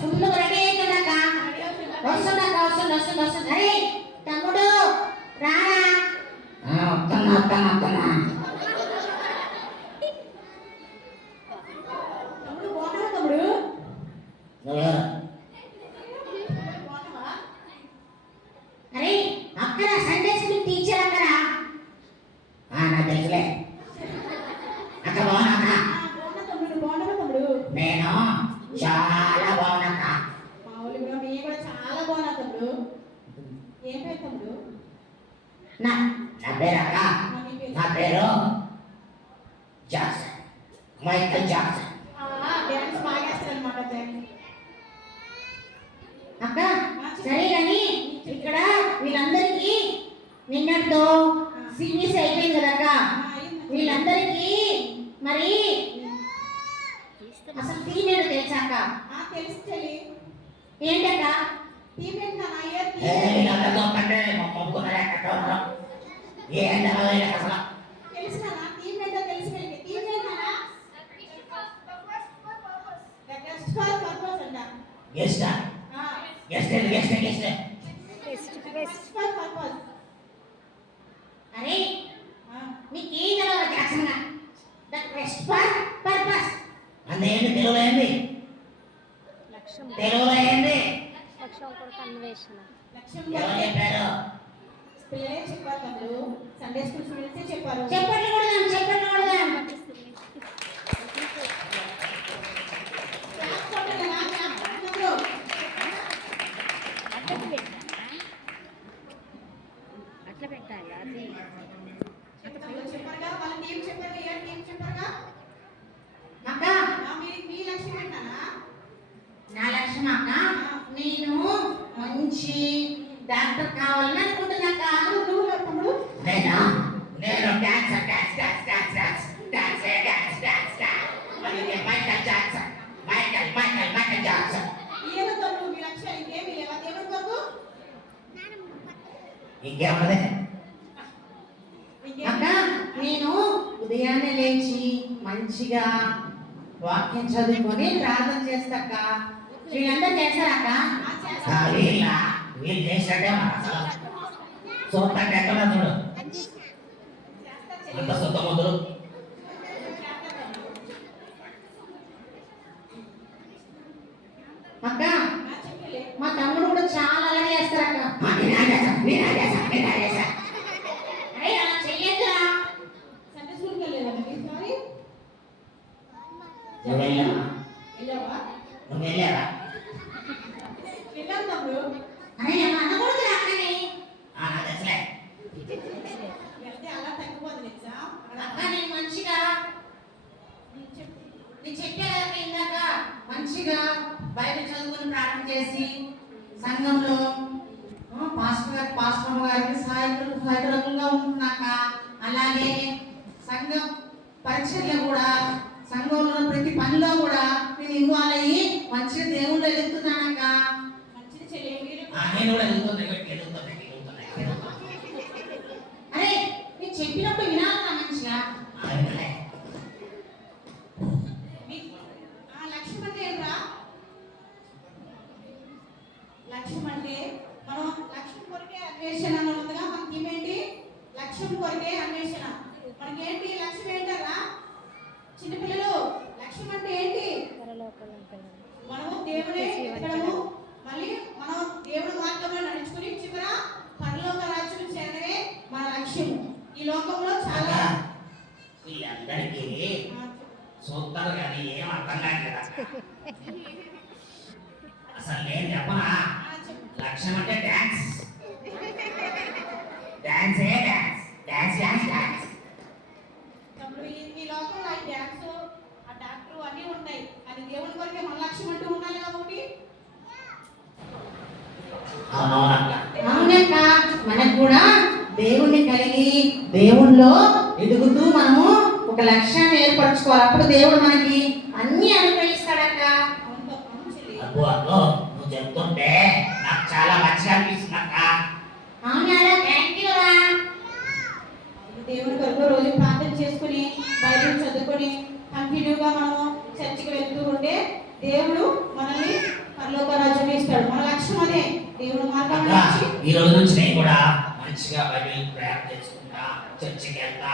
Full ready అవుతుందక్క. వస్తుందక్క, వస్తుంది. అరే తమ్ముడు రారా. వస్తున్నా. తమ్ముడు బాగున్నావా తమ్ముడు? అరే అక్కడ సండే స్కూల్ టీచర్ అక్కడ. నాకు తెలుసులే అక్క. బాగున్నా తమ్ముడు, బాగున్నావా తమ్ముడు? నేను చాలా బాగున్నా. మామూలు కూడా మీ కూడా చాలా బాగున్నా తమ్ముడు. ఏం పేరు తమ్ముడు? నా పేరు అక్క. నా పేరు జాక్సన్, మైకల్ జాక్సన్. డ్యాన్స్ బాగా వేస్తారనమాట. అక్క సరే కానీ ఇక్కడ వీళ్ళందరికీ నిన్నటితో సీరియస్ అయిపోయింది కదక్క. వీళ్ళందరికీ మరి అసలు థీమ్ ఏంటో తెలుసాక? తెలుసు చెల్లి. ఏంటక్క థీమ్ ఏంటి నా ఇయర్ తెలుసు నా థీమ్ ఏంటో తెలుసు వెళ్ళి. థీమ్ ఏంటన్నా? గెస్ట్ ఫర్ పర్పస్ అంట. Guest for purpose. అరే నీకేం చదవాలి Jackson? The quest for purpose అందేంటి? తెలుగులో ఏంది? లక్ష్యం కొరకు అన్వేషణ. లక్ష్యం ఎవరు చెప్పారు? పిల్లలే చెప్పారు తమ్ముడు. సండే స్కూల్ స్టూడెంట్సే చెప్పారు. చెప్పండి కొడదాం. అట్లా పెట్టాలి. అది చెప్పారుగా వాళ్ళ టీం చెప్పారు. ఏ టీం చెప్పారుగా? అక్క మీ లక్ష్యం ఏంటన్నా? నా లక్ష్యం అక్క, నేను మంచి డాక్టర్ కావాలని అనుకుంటున్నాక. నువ్వు తమ్ముడు? నేను డాన్సర్. Michael Jackson. ఏమో తమ్ముడు మీ లక్ష్యం ఇంకేమీ లేవా? దేవుడి కొరకు ఇంకేమన్నదే అక్క? నేను ఉదయాన్నే లేచి మంచిగా వాక్యం చదువుకొని ప్రార్థన చేస్తాక. వీళ్ళందరూ చేస్తారక్క? వీళ్ళు చేసినట్టే చూడటానికి ఎక్కడ చూడు అంత సొంత మొదలు. అక్క మా తమ్ముడు కూడా చాలా అలా చేస్తారక్క. అరే అలా చెయ్యొద్దురా. సండే స్కూల్కి వెళ్ళలేదా ఈసారి? వెళ్ళావా? వెళ్ళావా? వెళ్ళావా? వెళ్ళాను తమ్ముడు. అరే అనకూడదు అక్కని. నాకు తెలుసులే వెళ్తే అలా తగ్గిపోతుంది ఎగ్జామ్. అక్క నేను మంచిగా నేను చెప్పాను ఇందాక మంచిగా బైబిల్ చదువుకుని ప్రార్థన చేసి సంఘంలో పాస్టర్ గారికి సహాయకులుగా ఉంటున్నాక. అలాగే సంఘం పరిచర్య కూడా, సంఘంలో ప్రతి పనిలో కూడా నేను ఇన్వాల్వ్ అయ్యి మంచిగా దేవుళ్ళు ఎదుగుతున్నానక్క. మంచిది చెల్లి. నేను కూడా ఎదుగుతున్నాయి. అరే నేను చెప్పినప్పుడు వినాలన్నా మంచిగా. లక్ష్యం అంటే ఏంట్రా? లక్ష్యం అంటే మనం లక్ష్యం కొరకే అన్వేషణ ఉన్నదిగా. మన థీమ్ ఏంటి? లక్ష్యం కొరకే అన్వేషణ. మనకేంటి లక్ష్యం ఏంటరా? చిన్నపిల్లలు లక్ష్యం అంటే ఏంటి? మనము దేవుడే ఎక్కడము, మళ్ళీ మనం దేవుడి మార్గంలో నడుచుకుని చివర పరలోక రాజ్యం చేరడమే మన లక్ష్యం. ఈ లోకంలో చాలా వీళ్ళందరికీ చూస్తారు కానీ ఏం అర్థం కాదు కదా. అసలు నేను చెప్పనా? లక్ష్యం అంటే డాన్స్. తమ్ముడు ఈ లోకంలో ఆ డ్యాన్స్, ఆ డాక్టర్ అన్నీ ఉంటాయి. అది దేవుడి కొరకే మన లక్ష్యం అంటూ ఉండాలి కాబట్టి. అవునక్క, మనకు కూడా దేవుణ్ణి కలిగి దేవుణ్ణిలో ఎదుగుతూ మనము ఒక లక్ష్యాన్ని ఏర్పరచుకోవాలి. అప్పుడు దేవుడు మనకి అన్ని అనుగ్రహిస్తాడక్క. అబ్బో నువ్వు చెప్తుంటే నాకు చాలా మంచిగా అనిపిస్తుంది అక్క. అవునా? థ్యాంక్ యూ రా. దేవుడి కొరకు రోజు ప్రార్థన చేసుకుని బైబిల్ చదువుకొని కంటిన్యూగా మనము చర్చికి వెళ్తూ ఉంటే దేవుడు మనల్ని దేవుడు మార్గం అక్క ఈ రోజు నుంచి నేను కూడా మంచిగా బైబిల్ ప్రయాణం చేసుకుంటా, చర్చికి వెళ్తా,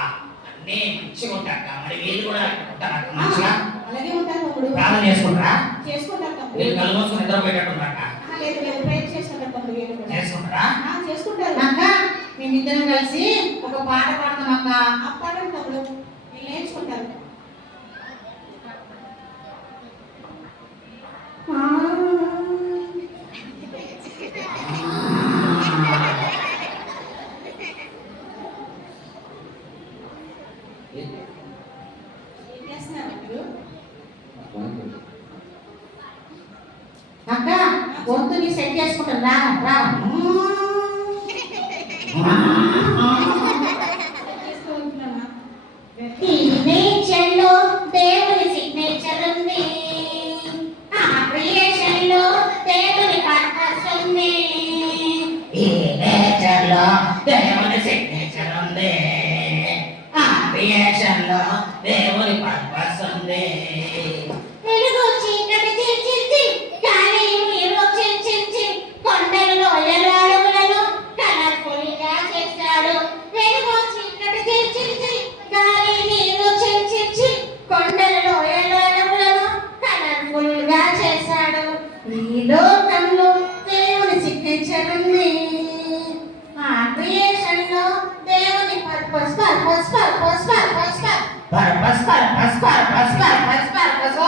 అన్నీ మంచిగా ఉంటా అక్క. మరి వీళ్ళు కూడా ఉంటారు అక్క మంచిగా అలాగే ఉంటారు తమ్ముడు. ప్రార్థన చేసుకుంటారా? చేసుకుంటారు తమ్ముడు. వీళ్ళు కళ్ళు మూసుకొని నిద్రపోయేటట్టు అక్క. లేదు లేదు ప్రేయర్ చేసుకుంటారు తమ్ముడు. వీళ్ళు కూడా. చేసుకుంటారా? చేసుకుంటారు. అక్క మేమిద్దరం కలిసి ఒక పాట పాడతాం అక్క. అప్పాడం తమ్ముడు వీళ్ళు నేర్చుకుంటారు. ఏం చేస్తున్నారు మీరు? అక్క గొంతుని సెట్ చేసుకుంటాం రా రా. చేస్తూ ఉంటున్నామా? ఈ నేచర్లో దేవుని సిగ్నేచర్ ఉంది, ఆ క్రియేషన్ లో దేవుని పర్పస్ ఉంది. ఈ నేచర్లో దేవుని సిగ్నేచర్ ఉంది, ఆ క్రియేషన్ లో దేవుని పర్పస్ ఉంది. వెలుగు చీకటి చీల్చి గాలి నీరు చీల్చి కొండలు లోయలు అడవులను కలర్ఫుల్ గా చేశాడు. వెలుగు చీకటి చీల్చి గాలి నీరు చీల్చి కొండలు లోయలు అడవులను కలర్ఫుల్ గా చేశాడు. ఈ లోకంలో దేవుని సిగ్నేచర్ ఉంది, ఆ క్రియేషన్ లో దేవుని purpose purpose purpose purpose purpose purpose purpose purpose purpose purpose